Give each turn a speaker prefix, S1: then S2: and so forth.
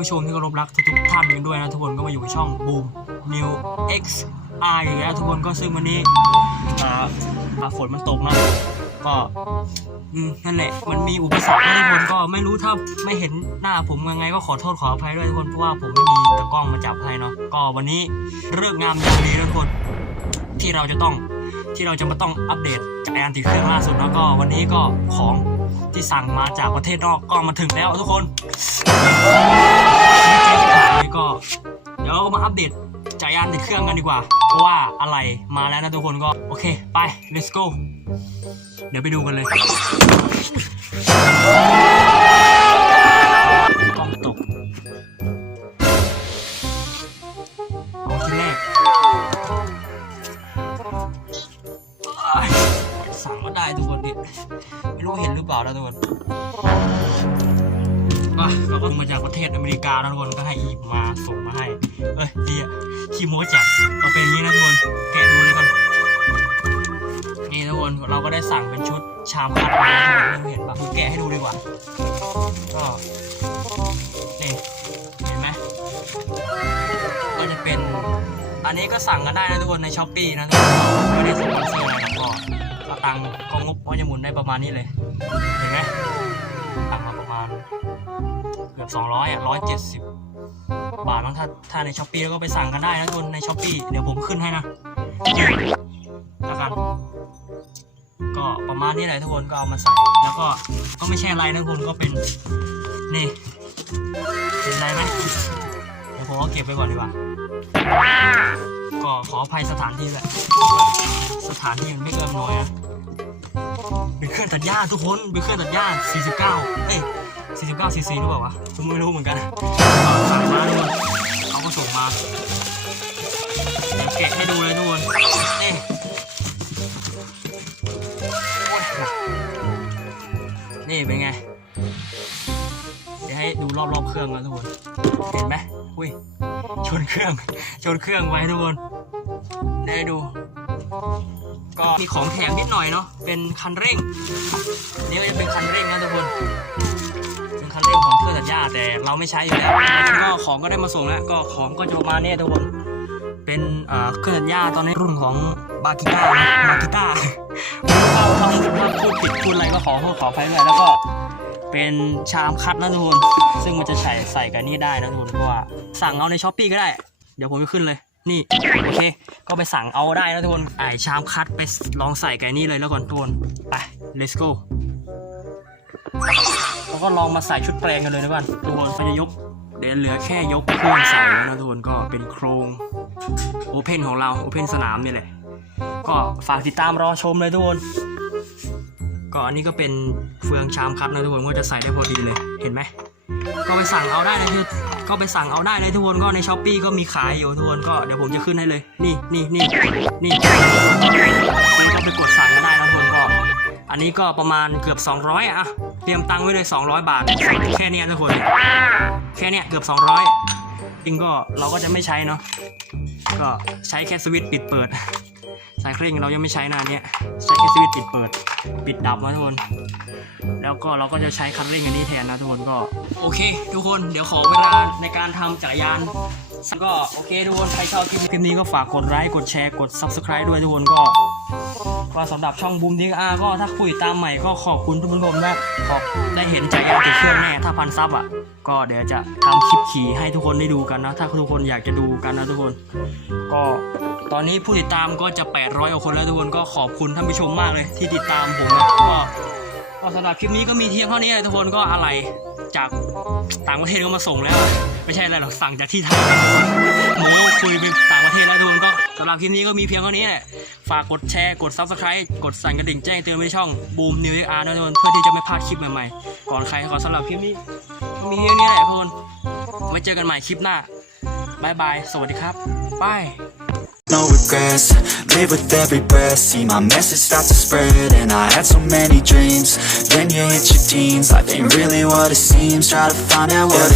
S1: ผู้ชมที่เคารพรักทุกท่านกันด้วยนะทุกคนก็มาอยู่ช่อง Boom New X R อยู่แล้วทุกคนก็ซึ่งวันนี้อ่าอ่าฝนมันตกนะก็นั่นแหละ มันมีอุปสรรคทุกคนก็ไม่รู้ถ้าไม่เห็นหน้าผมยังไงก็ขอโทษขออภัยด้วยทุกคนเพราะว่าผมไม่มีตะกล้องมาจับให้เนาะก็วันนี้เลิกษ์งามยามดีนะทุกคนที่เราจะต้องที่เราจะมาต้องอัปเดตจักรยานติดเครื่องล่าสุดแล้วก็วันนี้ก็ของ ที่สั่งมาจากประเทศนอกก็มาถึงแล้วทุกคนนี่ก็เดี๋ยวเราก็มาอัปเดตจักรยานติดเครื่องกันดีกว่า เพราะว่าอะไรมาแล้วนะทุกคนก็ โอเค ไป let's go เดี๋ยวไปดูกันเลย สั่งมาได้ทุกคนดิไม่รู้เห็นหรือเปล่านะทุกคนมาเราก็มาจากประเทศอเมริกานะทุกคนก็ให้อีมาส่งมาให้ เอ้ยดีอะขี้โม้จัดเราเป็นอย่างนี้นะทุกคนแกะดูเลยก่อนนี่ทุกคนเราก็ได้สั่งเป็นชุดชามคัดมาทุกคนไม่เห็นปะแกะให้ดูดีกว่าก็นี่เห็นไหมก็จะเป็นอันนี้ก็สั่งกันได้นะทุกคนในช้อปปี้นะทุกคนไม่ได้สป จะหมุนได้ประมาณนี้เลย เห็นไหมตังมาประมาณเกือบ200อะ170 บาทแล้วถ้าถ้าในช้อปปี้แล้วก็ไปสั่งกันได้นะทุกคนในช้อปปี้เดี๋ยวผมขึ้นให้นะแล้วกันก็ประมาณนี้แหละทุกคนก็เอามาใส่ แล้วก็ก็ไม่ใช่อะไรนะทุกคนก็เป็นนี่เป็นอะไรไหมเดี๋ยวผมเอาเก็บไว้ก่อนดีกว่าก็ขออภัยสถานที่แหละสถานที่มันไม่เอื้อมหน่วยนะ รื่องตัดหญ้าทุกคนเป็นเครื่องตัดหญ้า 49 เอ้ย 49 ซีซีหรือเปล่าวะผมไม่รู้เหมือนกันสั่งมาทุกคนเขาก็ส่งมาเดี๋ยวแกะให้ดูเลยทุกคนนี่โอ้นี่เป็นไง เดี๋ยวให้ดูรอบๆเครื่องนะทุกคน เห็นไหมอุ้ย ชนเครื่อง ชนเครื่องไว้ทุกคน ได้ดู ก็มีของแถมนิดหน่อยเนาะเป็นคันเร่งนี่ก็จะเป็นคันเร่งนะทุกคนเป็นคันเร่งของเครื่องตัดหญ้าแต่เราไม่ใช้อยู่แล้วก็ของก็ได้มาส่งแล้วก็ของก็จะประมาณนี้ทุกคนเป็นเครื่องตัดหญ้าตอนนี้รุ่นของบากิต้าบากิต้าไม่รู้ว่าถ้าถ้าพูดผิดพูดอะไรก็ขอโทษขออภัยด้วยแล้วก็เป็นชามคัดนะทุกคน ซึ่งมันจะใส่ใส่กับนี่ได้นะทุกคนเพราะว่าสั่งเอาในช้อปปีก็ได้ เดี๋ยวผมจะขึ้นเลย นี่โอเค ก็ไปสั่งเอาได้นะทุกคนไอชามคัดไปลองใส่กับนี่เลยแล้วก่อนทุกคนไป let's go แล้วก็ลองมาใส่ชุดแปลงกันเลยนะก่อนทุกคนก็จะยกเดี๋ยวเหลือแค่ยกเครื่องใส่แล้วนะทุกคนก็เป็นโครงโอเพนของเราโอเพนสนามนี่แหละก็ฝากติดตามรอชมเลยทุกคนก็อันนี้ก็เป็นเฟืองชามคัดนะทุกคนก็จะใส่ได้พอดีเลยเห็นไหม ก็ไปสั่งเอาได้เลยคือก็ไปสั่งเอาได้เลยทุกคนก็ในช้อปปีก็มีขายอยู่ทุกคนก็เดี๋ยวผมจะขึ้นให้เลย นี่นี่นี่นี่นี่ก็ไปกดสั่งกันได้นะทุกคนก็ อันนี้ก็ประมาณเกือบ 200อะเตรียมตังค์ไว้เลย 200 บาท แค่นี้ทุกคน แค่เนี้ยเกือบ 200จริงก็เราก็จะไม่ใช้เนาะก็ใช้แค่สวิตช์ปิดเปิด สายเคร่งเรายังไม่ใช้นานเนี้ยใช้แค่สวิตช์ปิดเปิด ปิดดับนะทุกคน แล้วก็เราก็จะใช้คันเร่งอันนี้แทนนะทุกคนก็ โอเค ทุกคนเดี๋ยวขอเวลาในการทำจักรยานก็โอเคทุกคนใครชอบคลิปคลิปนี้ก็ฝากกดไลค์กดแชร์กด subscribe ด้วยทุกคนก็ก็สำหรับช่องบูมดิงอาก็ถ้าคุยตามใหม่ก็ขอบคุณทุกผู้ชมนะขอบได้เห็นจักรยานติดเครื่องแน่ถ้าพันซับอะก็เดี๋ยวจะทำคลิปขี่ให้ทุกคนได้ดูกันนะ ถ้าทุกคนอยากจะดูกันนะทุกคน ก็ ตอนนี้ผู้ติดตามก็จะ 800กว่าคนแล้วทุกคนก็ขอบคุณท่านผู้ชมมากเลย ที่ติดตามผมนะก็ก็สำหรับคลิปนี้ก็มีเทียงเท่านี้เลยทุกคนก็อะไรจากต่างประเทศก็มาส่งแล้ว ไม่ใช่อะไรหรอกสั่งจากที่ไทยหมูคุยไปต่างประเทศแล้วทุกคนก็สำหรับคลิปนี้ก็มีเพียงเท่านี้แหละฝากกดแชร์กด subscribe กดสั่นกระดิ่งแจ้งเตือนไปช่องบูมนิวอาร์นะทุกคนเพื่อที่จะไม่พลาดคลิปใหม่ๆก่อนใครขอสำหรับคลิปนี้ก็มีเพียงนี้แหละทุกคนไว้เจอกันใหม่คลิปหน้าบายบายสวัสดีครับบาย
S2: no regrets Live with every breath. See my message start to spread. And I had so many dreams. Then you hit your teens. Life ain't really what it seems. Try to find out what